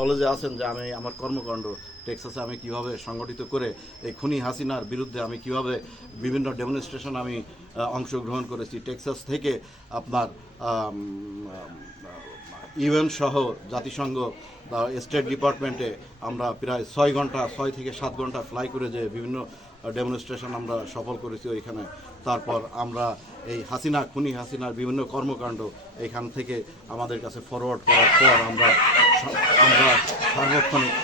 নলেজে আছেন যে আমি, আমার কর্মকাণ্ড টেক্সাসে আমি কীভাবে সংগঠিত করে এই খুনি হাসিনার বিরুদ্ধে আমি কীভাবে বিভিন্ন ডেমনস্ট্রেশন আমি অংশগ্রহণ করেছি। টেক্সাস থেকে আপনার ইউএন সহ জাতিসংঘ স্টেট ডিপার্টমেন্টে আমরা প্রায় ছয় ঘণ্টা, ছয় থেকে সাত ঘণ্টা ফ্লাই করে যে বিভিন্ন ডেমনস্ট্রেশন আমরা সফল করেছি ওইখানে। তারপর আমরা এই হাসিনা, খুনি হাসিনার বিভিন্ন কর্মকাণ্ড এখান থেকে আমাদের কাছে ফরওয়ার্ড করার পর আমরা সার্বক্ষণিক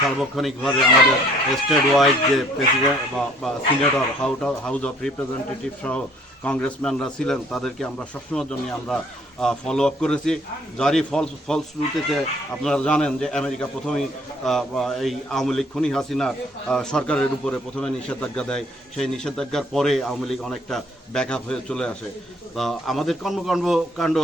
সার্বক্ষণিকভাবে আমাদের স্টেট ওয়াইড যে প্রেসিডেন্ট বা সিনেটর হাউস অফ রিপ্রেজেন্টেটিভ সহ কংগ্রেসম্যানরা ছিলেন তাদেরকে আমরা সবসময়ের জন্য আমরা ফলো আপ করেছি। যারই ফল ফলশ্রুতিতে আপনারা জানেন যে আমেরিকা প্রথমেই এই আওয়ামী লীগ খুনি হাসিনার সরকারের উপরে প্রথমে নিষেধাজ্ঞা দেয়। সেই নিষেধাজ্ঞার পরে আওয়ামী লীগ অনেকটা ব্যাক হয়ে চলে আসে। তা আমাদের কর্মকাণ্ড কাণ্ড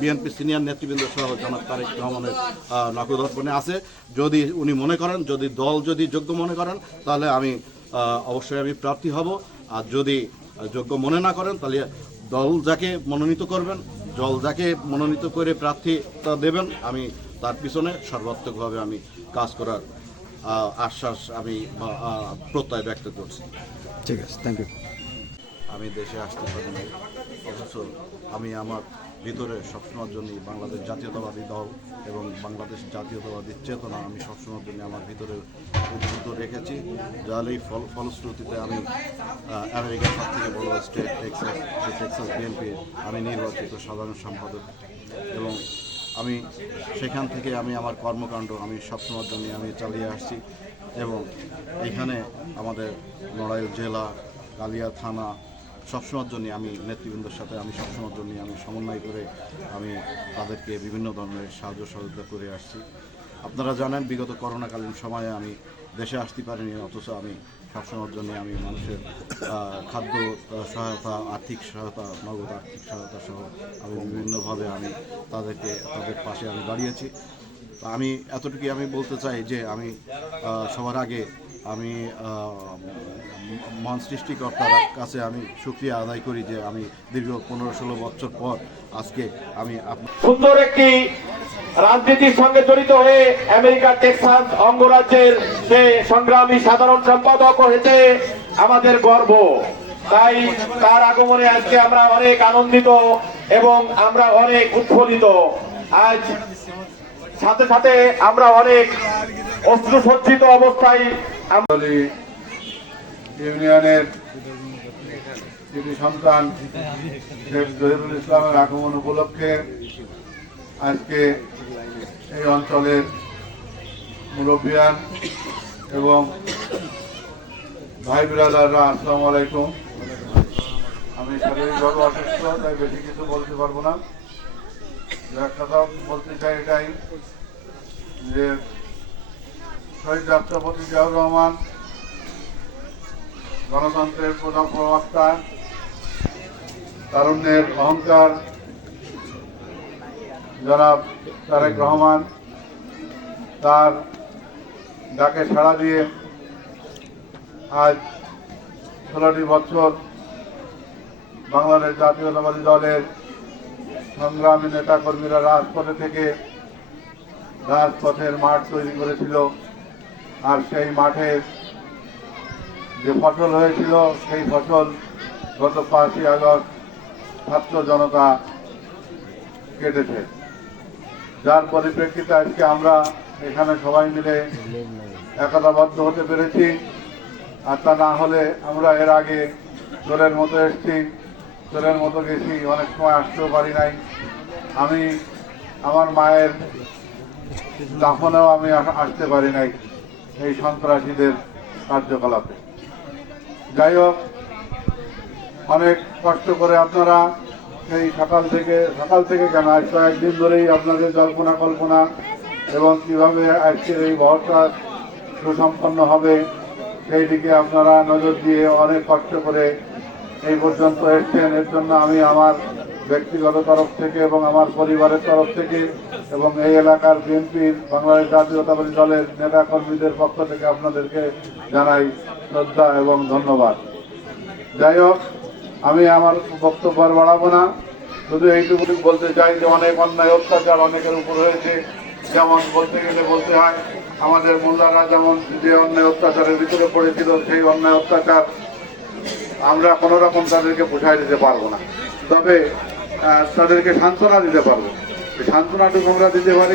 বিএনপি সিনিয়র নেতৃবৃন্দ সহ জনাব তারেক রহমানের আহ, নখদর্পণে আছে। যদি উনি মনে করেন যদি দল যদি যোগ্য মনে করেন তাহলে আমি অবশ্যই আমি প্রার্থী হব। আর যদি যোগ্য মনে না করেন তাহলে দল যাকে মনোনীত করবেন জল যাকে মনোনীত করে প্রার্থীতা দেবেন। আমি তার পিছনে সর্বাত্মকভাবে আমি কাজ করার আশ্বাস আমি প্রত্যয় ব্যক্ত করছি। ঠিক আছে থ্যাংক ইউ আমি দেশে আসতে পারি অথচ আমি আমার ভিতরে সবসময়ের জন্য বাংলাদেশ জাতীয়তাবাদী দল এবং বাংলাদেশ জাতীয়তাবাদী চেতনা আমি সবসময়ের জন্য আমার ভিতরে উদ্বুদ্ধ রেখেছি। যার এই ফল ফলশ্রুতিতে আমি আমেরিকার সব থেকে বড় স্টেট টেক্সাস সেই টেক্সাস বিএনপির আমি নির্বাচিত সাধারণ সম্পাদক। এবং আমি সেখান থেকে আমি আমার কর্মকাণ্ড আমি সবসময়ের জন্য আমি চালিয়ে আসছি। এবং এখানে আমাদের নড়াইল জেলা, কালিয়া থানা সবসময়ের জন্য আমি নেতৃবৃন্দের সাথে আমি সবসময়ের জন্য আমি সমন্বয় করে আমি তাদেরকে বিভিন্ন ধরনের সাহায্য সহযোগিতা করে আসছি। আপনারা জানেন, বিগত করোনাকালীন সময়ে আমি দেশে আসতে পারিনি, অথচ আমি সবসময়ের জন্য আমি মানুষের খাদ্য সহায়তা, আর্থিক সহায়তা, নগদ আর্থিক সহায়তা সহ আমি বিভিন্নভাবে আমি তাদেরকে, তাদের পাশে আমি দাঁড়িয়েছি। আমি, এতটুকুই আমি বলতে চাই যে আমি সবার আগে আমি মহান সৃষ্টিকর্তার কাছে আমি সুক্রিয়া আদায় করি যে আমি দীর্ঘ পনেরো ষোলো বছর পর আজকে আমি সুন্দর একটি রাজনীতির সঙ্গে জড়িত হয়ে আমেরিকার টেক্সাস, অঙ্গরাজ্যের সে সংগ্রামী সাধারণ সম্পাদক হয়েছে, আমাদের গর্ব। তাই তার আগমনে আজকে আমরা অনেক আনন্দিত এবং আমরা অনেক উৎফুল্লিত। আজ সাথে সাথে আমরা অনেক অস্ত্রসজ্জিত অবস্থায় ইউনিয়নের যিনি সন্তান জহিরুল ইসলামের আগমন উপলক্ষে আজকে এই অঞ্চলের মুরব্বিয়ান এবং ভাই ব্রাদাররা, আসসালামু আলাইকুম। আমি শারীরিকভাবে অসুস্থ, তাই বেশি কিছু বলতে পারব না। দু এক কথা বলতে চাই এটাই যে শহীদ রাষ্ট্রপতি জিয়াউর রহমান, গণতন্ত্রের প্রধান প্রবক্তা, তারুণ্যের অহংকার, জনাব তারেক রহমান, তার ডাকে সাড়া দিয়ে আজ ষোলোটি বছর বাংলাদেশ জাতীয়তাবাদী দলের সংগ্রামী নেতাকর্মীরা রাজপথে থেকে রাজপথের মাঠ তৈরি করেছিল। আর সেই মাঠে যে ফসল হয়েছিল, সেই ফসল গত পাঁচই আগস্ট ছাত্র জনতা কেটেছে। যার পরিপ্রেক্ষিতে আজকে আমরা এখানে সবাই মিলে একতাবদ্ধ হতে পেরেছি। আর তা না হলে আমরা এর আগে চোরের মতো এসেছি। চোরের মতো গেছি, অনেক সময় আসতেও পারি নাই। আমি, আমার মায়ের দাফনেও আমি আস- আসতে পারি নাই। এই সন্ত্রাসীদের কার্যকলাপে। যাই হোক অনেক কষ্ট করে আপনারা এই সকাল থেকে সকাল থেকে কেন, আজ কয়েকদিন ধরেই আপনাদের জল্পনা কল্পনা এবং কীভাবে আজকের এই বহরটা সুসম্পন্ন হবে, সেই দিকে আপনারা নজর দিয়ে অনেক কষ্ট করে এই পর্যন্ত এসছেন। এর জন্য আমি আমার ব্যক্তিগত তরফ থেকে এবং আমার পরিবারের তরফ থেকে এবং এই এলাকার বিএনপির বাংলাদেশ জাতীয়তাবাদী দলের নেতা কর্মীদের পক্ষ থেকে আপনাদেরকে জানাই শ্রদ্ধা এবং ধন্যবাদ। যাই হোক, আমি আমার বক্তব্য আর বাড়াবো না। শুধু এইটুকু বলতে চাই যে অনেক অন্যায় অত্যাচার অনেকের উপর হয়েছে। যেমন বলতে গেলে বলতে হয়, আমাদের মোল্লারা যেমন যে অন্যায় অত্যাচারের ভিতরে পড়েছিল, সেই অন্যায় অত্যাচার আমরা কোনো রকম তাদেরকে পোষায় দিতে পারব না। তবে তাদেরকে সান্ত্বনা দিতে পারব। সান্ত্বনাটুকু আমরা দিতে পারি